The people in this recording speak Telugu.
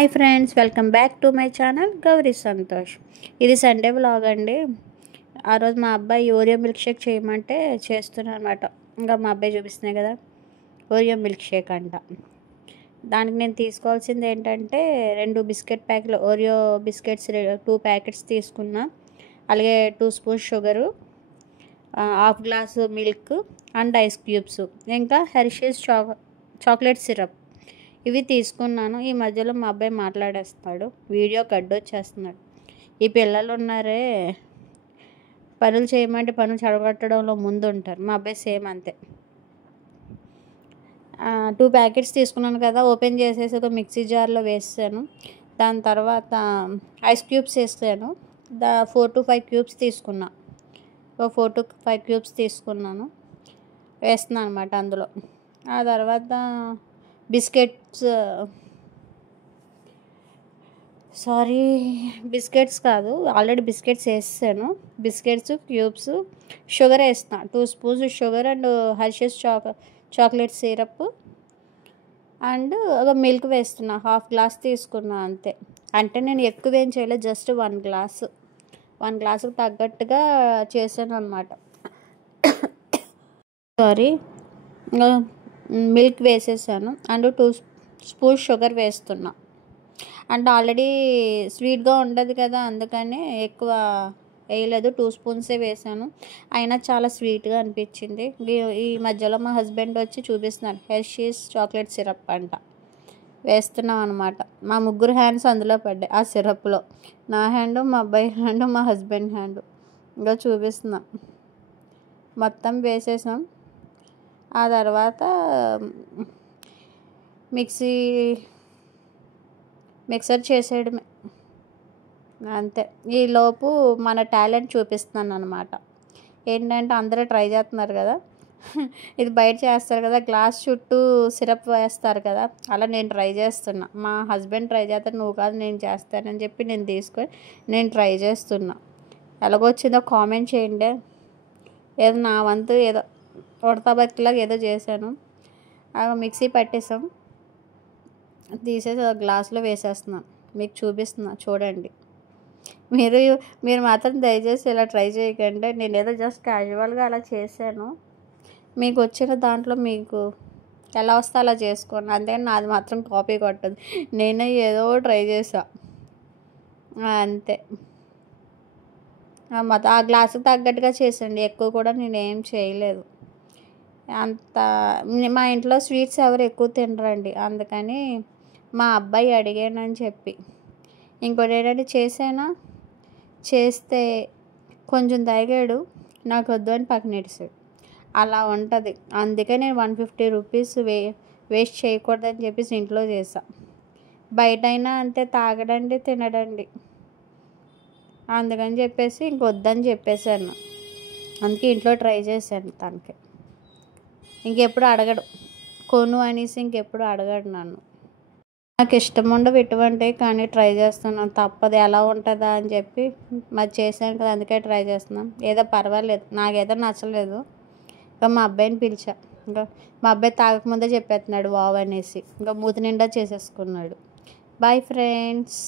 Hi friends, welcome back to my channel Gauri Santosh. ఇది సండే వ్లాగ్ అండి. ఆ రోజు మా అబ్బాయి ఓరియో మిల్క్ షేక్ చేయమంటే చేస్తున్నాను అనమాట. ఇంకా మా అబ్బాయి చూపిస్తున్నాయి కదా, ఓరియో మిల్క్ షేక్ అంట. దానికి నేను తీసుకోవాల్సింది ఏంటంటే 2 బిస్కెట్ ప్యాకెట్లు, ఓరియో బిస్కెట్స్ 2 ప్యాకెట్స్ తీసుకున్నా. అలాగే 2 spoons sugar, half glass milk and ice cubes, ఇంకా హెర్షీస్ చాక్లెట్ సిరప్ ఇవి తీసుకున్నాను. ఈ మధ్యలో మా అబ్బాయి మాట్లాడేస్తాడు, వీడియో కడ్డొచ్చేస్తున్నాడు. ఈ పిల్లలు ఉన్నారే, పనులు చేయమంటే పనులు చెడగొట్టడంలో ముందు ఉంటారు. మా అబ్బాయి సేమ్ అంతే. 2 ప్యాకెట్స్ తీసుకున్నాను కదా, ఓపెన్ చేసేసి ఒక మిక్సీ జార్లో వేసాను. దాని తర్వాత ఐస్ క్యూబ్స్ వేసాను. 4 to 5 క్యూబ్స్ తీసుకున్నా. 4 to 5 క్యూబ్స్ తీసుకున్నాను, వేస్తున్నాను అనమాట అందులో. ఆ తర్వాత బిస్కెట్స్ కాదు, ఆల్రెడీ బిస్కెట్స్ వేసాను. బిస్కెట్స్, క్యూబ్స్, షుగర్ వేస్తున్నా. 2 spoons sugar and Hershey's chocolate syrup and ఒక మిల్క్ వేస్తున్నా. హాఫ్ గ్లాస్ తీసుకున్నా అంతే. అంటే నేను ఎక్కువ ఏం చేయలేదు, జస్ట్ 1 గ్లాసుకు తగ్గట్టుగా చేశాను అనమాట. మిల్క్ వేసేసాను అండ్ 2 స్పూన్స్ షుగర్ వేస్తున్నా. అంటే ఆల్రెడీ స్వీట్గా ఉండదు కదా, అందుకని ఎక్కువ వేయలేదు, 2 స్పూన్సే వేసాను. అయినా చాలా స్వీట్గా అనిపించింది. ఈ మధ్యలో మా హస్బెండ్ వచ్చి చూపిస్తున్నారు, హెర్షీస్ చాక్లెట్ సిరప్ అంట. వేస్తున్నాం అనమాట. మా ముగ్గురు హ్యాండ్స్ అందులో పడ్డాయి ఆ సిరప్లో. నా హ్యాండ్, మా అబ్బాయి హ్యాండ్, మా హస్బెండ్ హ్యాండ్. ఇంకా చూపిస్తున్నాం. మొత్తం వేసేసాం. ఆ తర్వాత మిక్సర్ చేసేయడమే అంతే. ఈలోపు మన టాలెంట్ చూపిస్తున్నాను అనమాట. ఏంటంటే అందరూ ట్రై చేస్తున్నారు కదా, ఇది బయట చేస్తారు కదా, గ్లాస్ చుట్టూ సిరప్ వేస్తారు కదా, అలా నేను ట్రై చేస్తున్నా. మా హస్బెండ్ ట్రై చేస్తాను, నువ్వు కాదు నేను చేస్తానని చెప్పి నేను తీసుకొని నేను ట్రై చేస్తున్నా. ఎలాగొచ్చిందో కామెంట్ చేయండి. ఏదో నా వంతు ఏదో ఉడతాబక్కిలాగా ఏదో చేశాను. అలా మిక్సీ పట్టేసాం, తీసేసి గ్లాసులో వేసేస్తున్నాను. మీకు చూపిస్తున్నా చూడండి. మీరు మాత్రం దయచేసి ఇలా ట్రై చేయకండి. నేను ఏదో జస్ట్ క్యాజువల్గా అలా చేశాను. మీకు వచ్చిన దాంట్లో మీకు ఎలా వస్తే అలా చేసుకోండి, అంతేగాని నాది మాత్రం కాపీ కొట్టదు. నేనే ఏదో ట్రై చేసా అంతే. ఆ గ్లాసుకి తగ్గట్టుగా చేసండి, ఎక్కువ కూడా నేనేం చేయలేదు. మా ఇంట్లో స్వీట్స్ ఎవరు ఎక్కువ తినరండి, అందుకని మా అబ్బాయి అడిగానని చెప్పి. ఇంకోటి ఏంటంటే చేస్తే కొంచెం తాగాడు, నాకు వద్దు అని పక్కనెట్టేసాడు. అలా ఉంటుంది. అందుకే నేను 150 రూపీస్ వేస్ట్ చేయకూడదని చెప్పేసి ఇంట్లో చేసా. బయట అయినా అంతే, తాగడండి తినడండి. అందుకని చెప్పేసి ఇంకొద్దని చెప్పేశాను. అందుకే ఇంట్లో ట్రై చేశాను. తనకి ఇంకెప్పుడు అడగడు, కొను అనేసి ఇంకెప్పుడు అడగడు నన్ను. నాకు ఇష్టం ఉండవు ఇటువంటివి, కానీ ట్రై చేస్తున్నాను, తప్పదు, ఎలా ఉంటుందా అని చెప్పి మరి చేశాను కదా, అందుకే ట్రై చేస్తున్నాను. ఏదో పర్వాలేదు, నాకేదో నచ్చలేదు. ఇంకా మా అబ్బాయిని పిలిచా. ఇంకా మా అబ్బాయి తాగకముందే చెప్పేస్తున్నాడు వావ్ అనేసి, ఇంకా మూతి నిండా చేసేసుకున్నాడు. Bye friends.